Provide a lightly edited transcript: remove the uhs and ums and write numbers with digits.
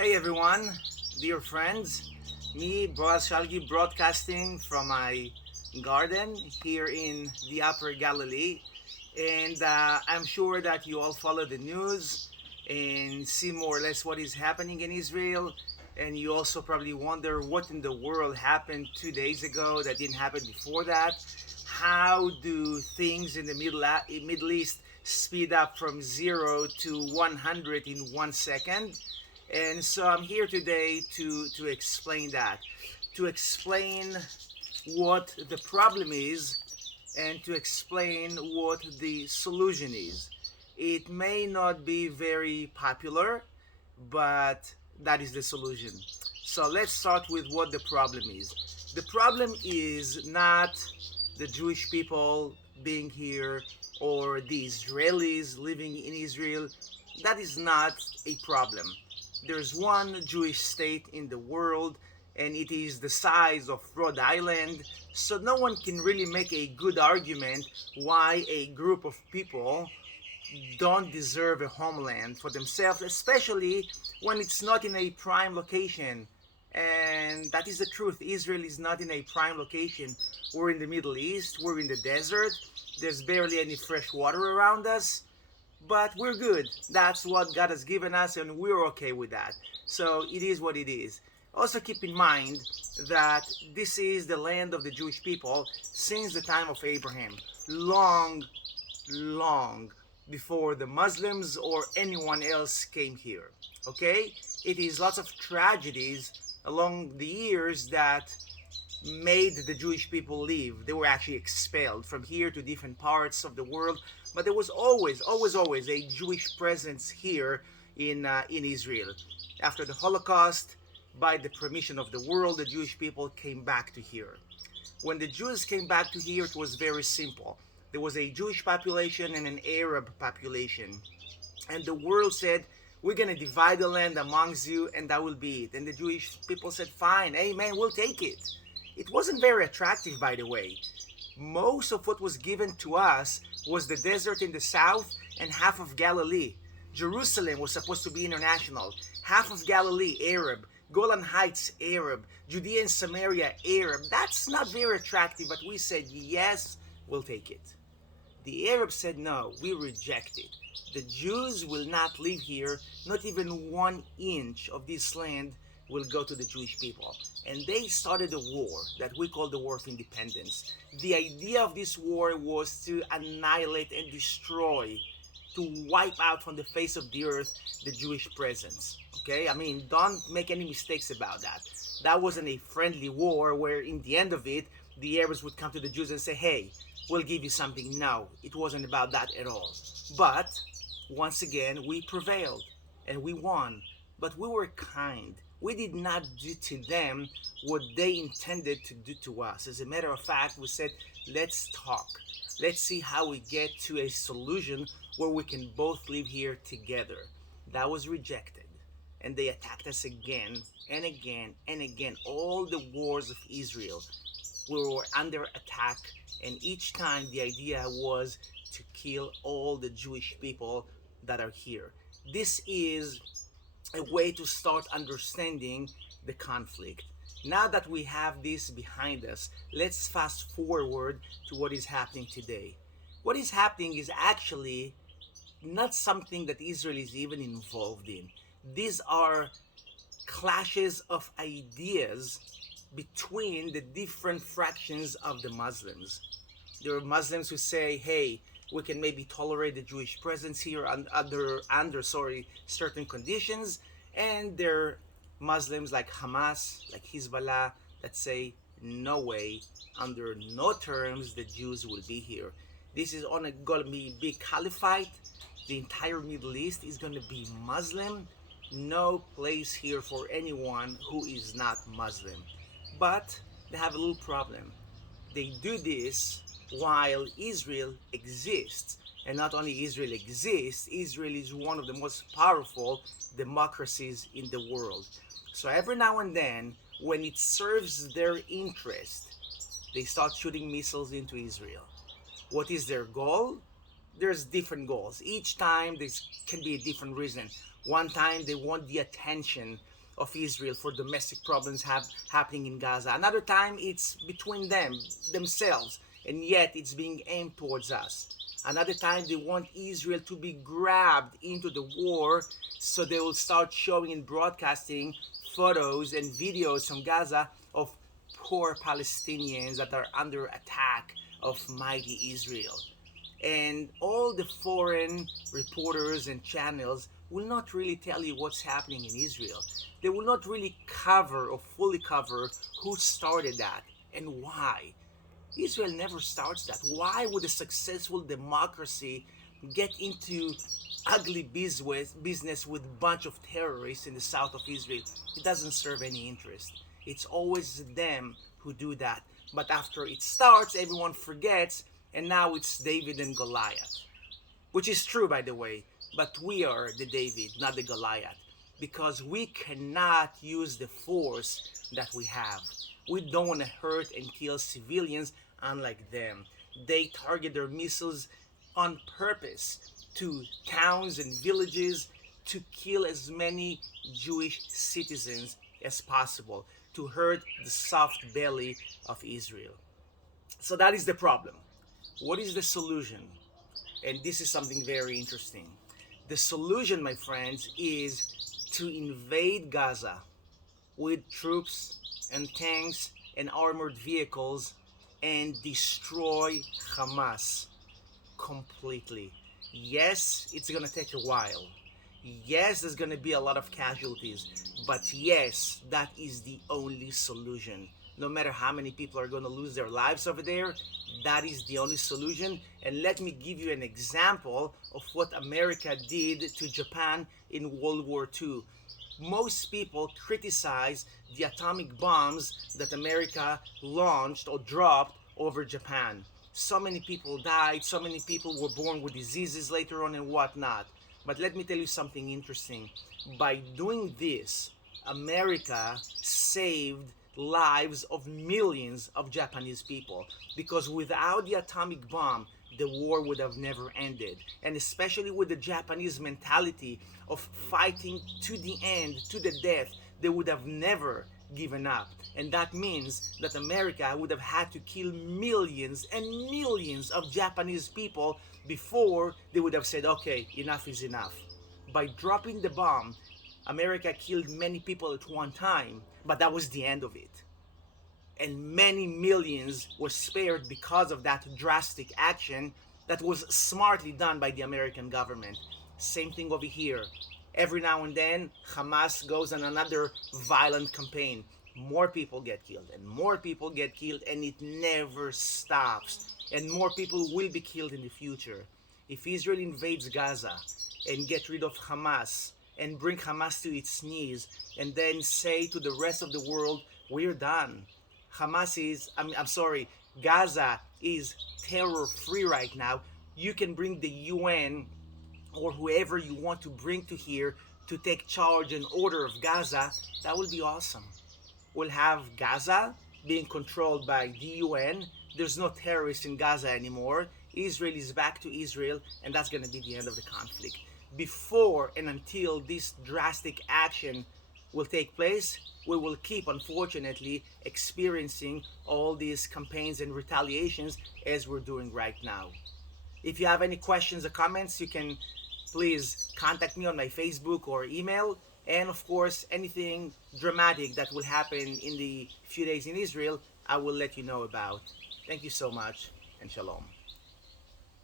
Hey everyone, dear friends, me Boaz Shalgi broadcasting from my garden here in the Upper Galilee, and I'm sure that you all follow the news and see more or less what is happening in Israel, and you also probably wonder what in the world happened 2 days ago that didn't happen before that. How do things in the Middle East speed up from 0 to 100 in 1 second? And so I'm here today to explain that, to explain what the problem is and to explain what the solution is. It may not be very popular, but that is the solution. So let's start with what the problem is. The problem is not the Jewish people being here or the Israelis living in Israel. That is not a problem. There's one Jewish state in the world, and it is the size of Rhode Island, so no one can really make a good argument why a group of people don't deserve a homeland for themselves, especially when it's not in a prime location. And that is the truth. Israel is not in a prime location. We're in the Middle East, we're in the desert, there's barely any fresh water around us, but we're good. That's what God has given us, and we're okay with that. So it is what it is. Also, keep in mind that this is the land of the Jewish people since the time of Abraham, long, long before the Muslims or anyone else came here. Okay? It is lots of tragedies along the years that made the Jewish people leave. They were actually expelled from here to different parts of the world, but there was always a Jewish presence here in Israel. After the Holocaust, by the permission of the world, the Jewish people came back to here. When the Jews came back to here, it was very simple. There was a Jewish population and an Arab population, and the world said, we're going to divide the land amongst you, and that will be it. And the Jewish people said, fine, amen, we'll take it. It wasn't very attractive, by the way. Most of what was given to us was the desert in the south and half of Galilee. Jerusalem was supposed to be international. Half of Galilee, Arab. Golan Heights, Arab. Judea and Samaria, Arab. That's not very attractive, but we said, yes, we'll take it. The Arabs said, no, we reject it. The Jews will not live here. Not even 1 inch of this land will go to the Jewish people. And they started a war that we call the War of Independence. The idea of this war was to annihilate and destroy, to wipe out from the face of the earth the Jewish presence. Okay? I mean, don't make any mistakes about that. That wasn't a friendly war where in the end of it, the Arabs would come to the Jews and say, hey, we'll give you something. No, it wasn't about that at all. But once again, we prevailed and we won. But we were kind. We did not do to them what they intended to do to us. As a matter of fact, we said, let's talk. Let's see how we get to a solution where we can both live here together. That was rejected. And they attacked us again and again and again. All the wars of Israel, we were under attack. And each time the idea was to kill all the Jewish people that are here. This is a way to start understanding the conflict. Now that we have this behind us, let's fast forward to what is happening today. What is happening is actually not something that Israel is even involved in. These are clashes of ideas between the different fractions of the Muslims. There are Muslims who say, hey, we can maybe tolerate the Jewish presence here under certain conditions, and there are Muslims like Hamas, like Hezbollah, that say, no way, under no terms the Jews will be here. This is going to be big caliphate. The entire Middle East is going to be Muslim. No place here for anyone who is not Muslim. But they have a little problem. They do this while Israel exists. And not only Israel exists, Israel is one of the most powerful democracies in the world. So every now and then, when it serves their interest, they start shooting missiles into Israel. What is their goal? There's different goals. Each time there can be a different reason. One time they want the attention of Israel for domestic problems happening in Gaza. Another time it's between themselves, and yet it's being aimed towards us. Another time they want Israel to be grabbed into the war, so they will start showing and broadcasting photos and videos from Gaza of poor Palestinians that are under attack of mighty Israel. And all the foreign reporters and channels will not really tell you what's happening in Israel. They will not really cover or fully cover who started that and why. Israel never starts that. Why would a successful democracy get into ugly business with a bunch of terrorists in the south of Israel? It doesn't serve any interest. It's always them who do that. But after it starts, everyone forgets, and now it's David and Goliath. Which is true, by the way, but we are the David, not the Goliath, because we cannot use the force that we have. We don't want to hurt and kill civilians unlike them. They target their missiles on purpose to towns and villages to kill as many Jewish citizens as possible, to hurt the soft belly of Israel. So that is the problem. What is the solution? And this is something very interesting. The solution, my friends, is to invade Gaza with troops and tanks and armored vehicles and destroy Hamas completely. Yes, it's going to take a while. Yes, there's going to be a lot of casualties. But yes, that is the only solution. No matter how many people are going to lose their lives over there, that is the only solution. And let me give you an example of what America did to Japan in World War II. Most people criticize the atomic bombs that America launched or dropped over Japan. So many people died, so many people were born with diseases later on and whatnot. But let me tell you something interesting. By doing this, America saved lives of millions of Japanese people, because without the atomic bomb, the war would have never ended. And especially with the Japanese mentality of fighting to the end, to the death, they would have never given up. And that means that America would have had to kill millions and millions of Japanese people before they would have said, okay, enough is enough. By dropping the bomb, America killed many people at one time, but that was the end of it. And many millions were spared because of that drastic action that was smartly done by the American government. Same thing over here. Every now and then, Hamas goes on another violent campaign. More people get killed, and more people get killed, and it never stops. And more people will be killed in the future. If Israel invades Gaza and get rid of Hamas, and bring Hamas to its knees, and then say to the rest of the world, we're done. Gaza is terror-free right now. You can bring the UN or whoever you want to bring to here to take charge and order of Gaza. That will be awesome. We'll have Gaza being controlled by the UN. There's no terrorists in Gaza anymore. Israel is back to Israel, and that's going to be the end of the conflict. Before and until this drastic action will take place, we will keep, unfortunately, experiencing all these campaigns and retaliations as we're doing right now. If you have any questions or comments, you can please contact me on my Facebook or email. And of course, anything dramatic that will happen in the few days in Israel, I will let you know about. Thank you so much, and shalom.